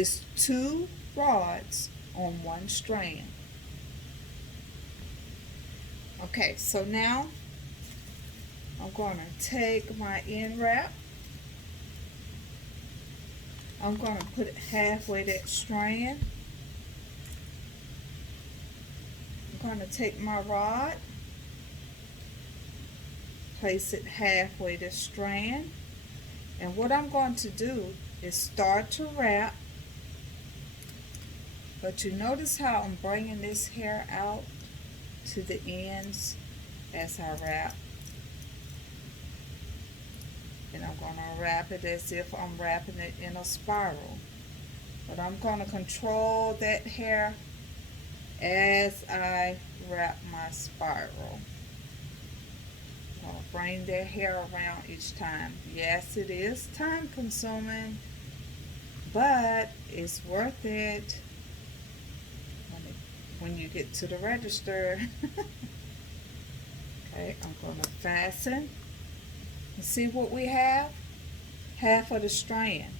It's 2 rods on 1 strand. Okay, so now I'm going to take my end wrap. I'm going to put it halfway that strand. I'm going to take my rod, place it halfway the strand, and what I'm going to do is start to wrap, but you notice how I'm bringing this hair out to the ends as I wrap. And I'm going to wrap it as if I'm wrapping it in a spiral. But I'm going to control that hair as I wrap my spiral. I'm going to bring that hair around each time. Yes, it is time consuming, but it's worth it when you get to the register. Okay, I'm going to fasten. And see what we have? Half of the strand.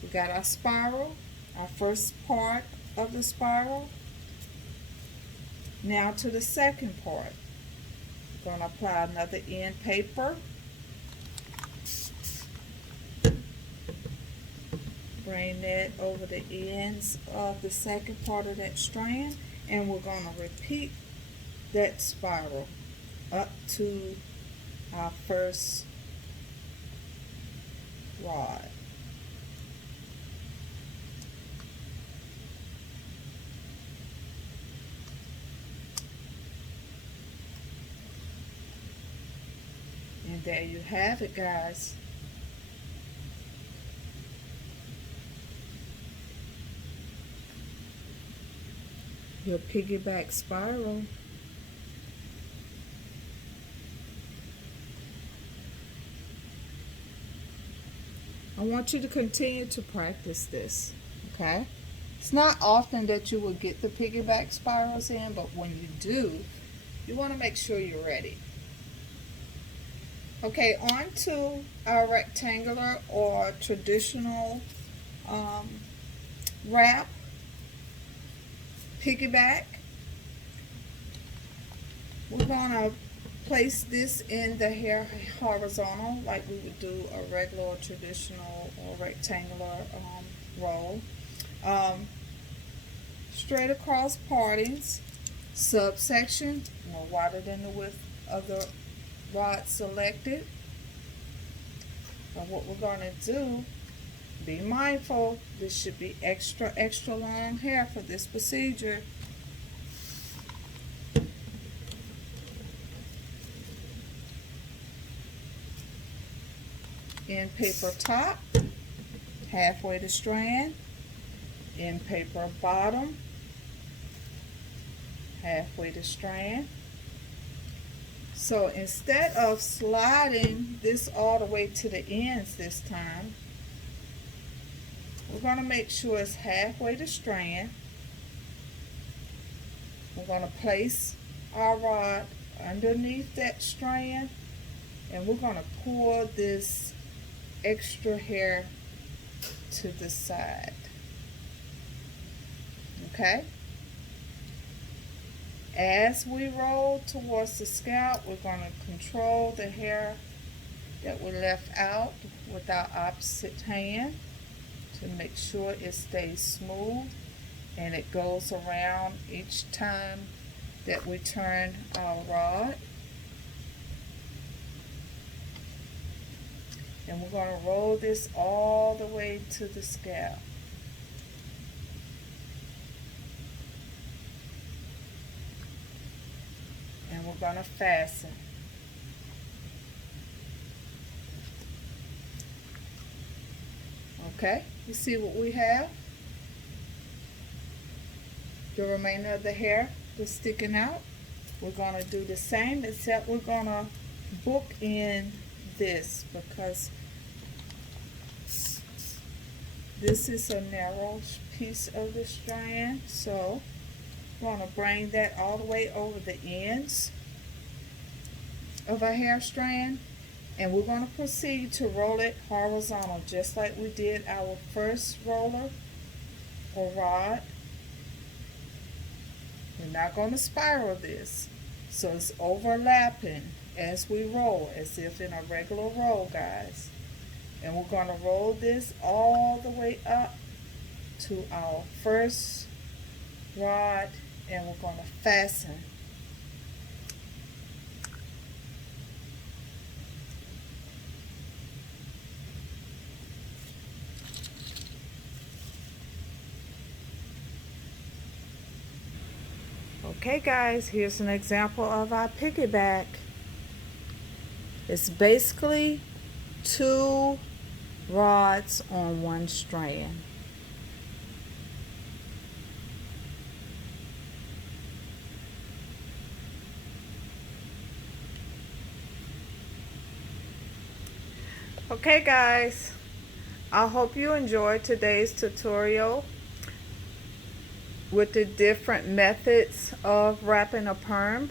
We got our spiral, our first part of the spiral. Now to the second part. We're going to apply another end paper. Bring that over the ends of the second part of that strand, and we're going to repeat that spiral up to our first rod. And there you have it, guys. Your piggyback spiral. I want you to continue to practice this, okay? It's not often that you will get the piggyback spirals in, but when you do, you want to make sure you're ready. Okay, on to our rectangular or traditional wrap, piggyback. We're going to place this in the hair horizontal like we would do a regular or traditional or rectangular roll. Straight across partings, subsection, more wider than the width of the rod selected. And what we're going to do, be mindful, this should be extra long hair for this procedure. End paper top, halfway the strand. End paper bottom, halfway the strand. So instead of sliding this all the way to the ends this time, we're going to make sure it's halfway the strand. We're going to place our rod underneath that strand, and we're going to pull this extra hair to the side. Okay? As we roll towards the scalp, we're going to control the hair that we left out with our opposite hand to make sure it stays smooth and it goes around each time that we turn our rod. And we're going to roll this all the way to the scalp. And we're going to fasten. Okay, you see what we have? The remainder of the hair is sticking out. We're going to do the same, except we're going to book in this because this is a narrow piece of the strand. So we're going to bring that all the way over the ends of our hair strand, and we're going to proceed to roll it horizontal just like we did our first roller. a rod. We're not going to spiral this. So it's overlapping as we roll, as if in a regular roll, guys. And we're going to roll this all the way up to our first rod, and we're going to fasten. Okay guys, here's an example of our piggyback. It's basically 2 rods on 1 strand. Okay guys, I hope you enjoyed today's tutorial with the different methods of wrapping a perm.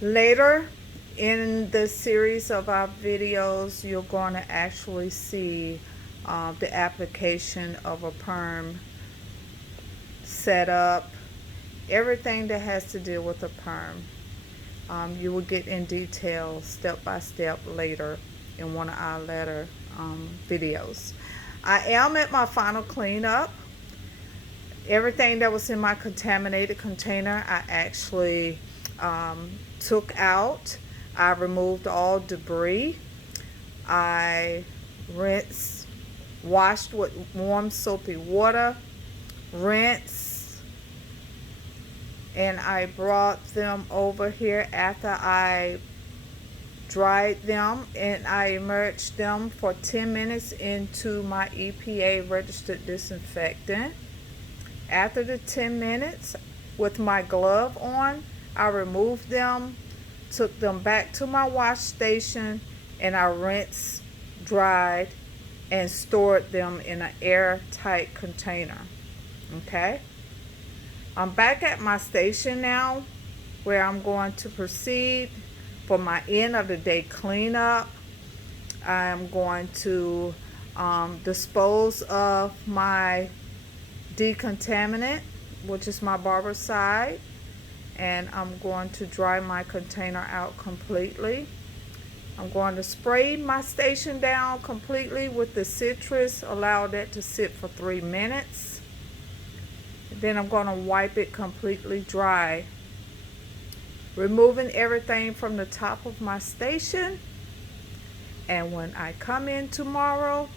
Later in the series of our videos, you're going to actually see the application of a perm setup, everything that has to do with a perm. You will get in detail step by step later in one of our later videos. I am at my final cleanup. Everything that was in my contaminated container, I actually took out. I removed all debris. I washed with warm soapy water, rinse, and I brought them over here after I dried them, and I immersed them for 10 minutes into my EPA registered disinfectant. After the 10 minutes, with my glove on, I removed them, took them back to my wash station, and I rinsed, dried, and stored them in an airtight container. Okay? I'm back at my station now, where I'm going to proceed for my end of the day cleanup. I'm going to dispose of my decontaminant, which is my Barbicide, and I'm going to dry my container out completely. I'm going to spray my station down completely with the citrus, allow that to sit for 3 minutes. Then I'm going to wipe it completely dry, removing everything from the top of my station. And when I come in tomorrow,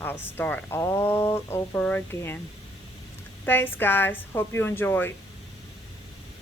I'll start all over again. Thanks guys, hope you enjoyed.